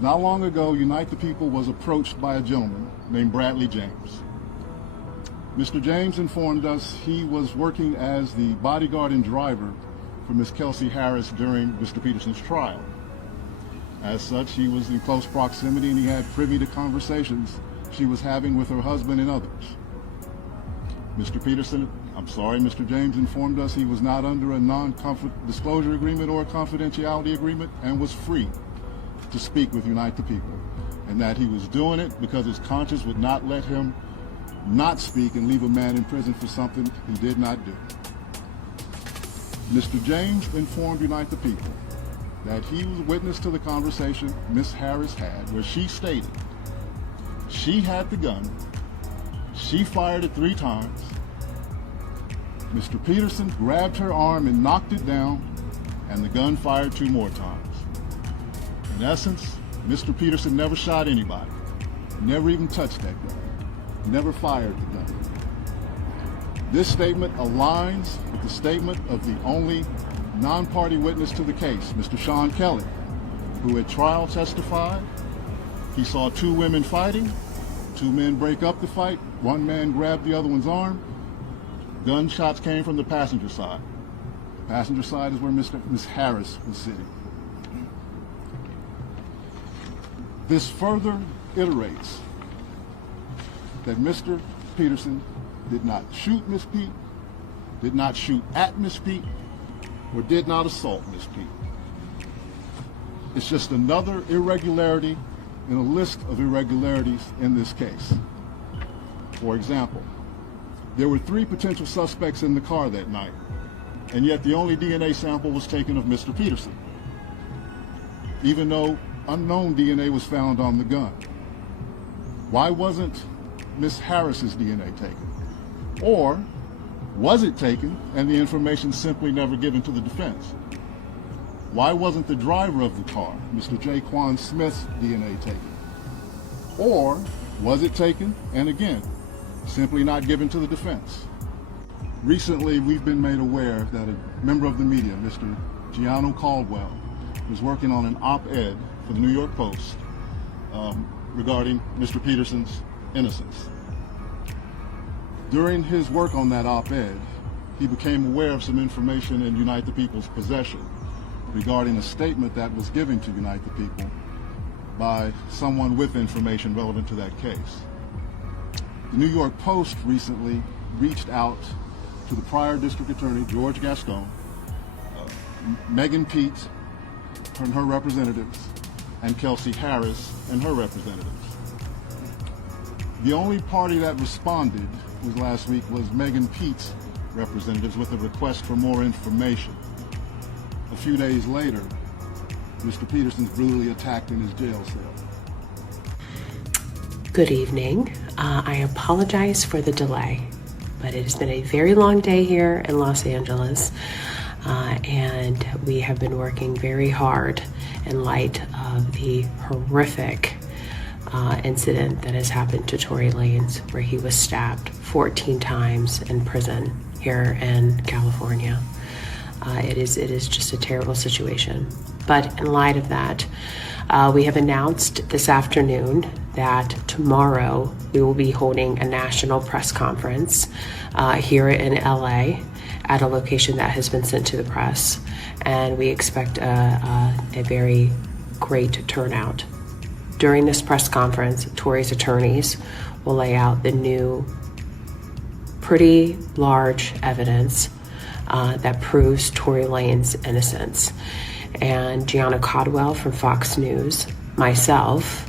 Not long ago, Unite the People was approached by a gentleman named Bradley James. Mr. James informed us he was working as the bodyguard and driver for Ms. Kelsey Harris during Mr. Peterson's trial. As such, he was in close proximity and he had privy to conversations she was having with her husband and others. Mr. James informed us he was not under a non-disclosure agreement or a confidentiality agreement and was free to speak with Unite the People, and that he was doing it because his conscience would not let him not speak and leave a man in prison for something he did not do. Mr. James informed Unite the People that he was witness to the conversation Ms. Harris had, where she stated she had the gun, she fired it 3 times, Mr. Peterson grabbed her arm and knocked it down, and the gun fired 2 more times. In essence, Mr. Peterson never shot anybody, never even touched that gun, never fired the gun. This statement aligns with the statement of the only non-party witness to the case, Mr. Sean Kelly, who at trial testified he saw 2 women fighting, 2 men break up the fight, 1 man grabbed the other one's arm. Gunshots came from the passenger side. The passenger side is where Ms. Harris was sitting. This further iterates that Mr. Peterson did not shoot Ms. Pete, did not shoot at Ms. Pete, or did not assault Ms. Pete. It's just another irregularity in a list of irregularities in this case. For example, there were 3 potential suspects in the car that night, and yet the only DNA sample was taken of Mr. Peterson, even though unknown DNA was found on the gun. Why wasn't Ms. Harris's DNA taken? Or was it taken and the information simply never given to the defense? Why wasn't the driver of the car, Mr. Jaquan Smith's DNA taken? Or was it taken and again, simply not given to the defense? Recently, we've been made aware that a member of the media, Mr. Gianno Caldwell, was working on an op-ed for the New York Post regarding Mr. Peterson's innocence. During his work on that op-ed, he became aware of some information in Unite the People's possession regarding a statement that was given to Unite the People by someone with information relevant to that case. The New York Post recently reached out to the prior district attorney, George Gascon, Megan Pete and her representatives, and Kelsey Harris and her representatives. The only party that responded last week was Megan Pete's representatives with a request for more information. A few days later, Mr. Peterson's brutally attacked in his jail cell. Good evening. I apologize for the delay, but it has been a very long day here in Los Angeles, and we have been working very hard in light of the horrific incident that has happened to Tory Lanez, where he was stabbed 14 times in prison here in California. It is just a terrible situation. But in light of that, we have announced this afternoon that tomorrow we will be holding a national press conference here in LA at a location that has been sent to the press, and we expect a very great turnout. During this press conference, Tory's attorneys will lay out the new, pretty large evidence that proves Tory Lanez's innocence. And Gianna Caldwell from Fox News, myself,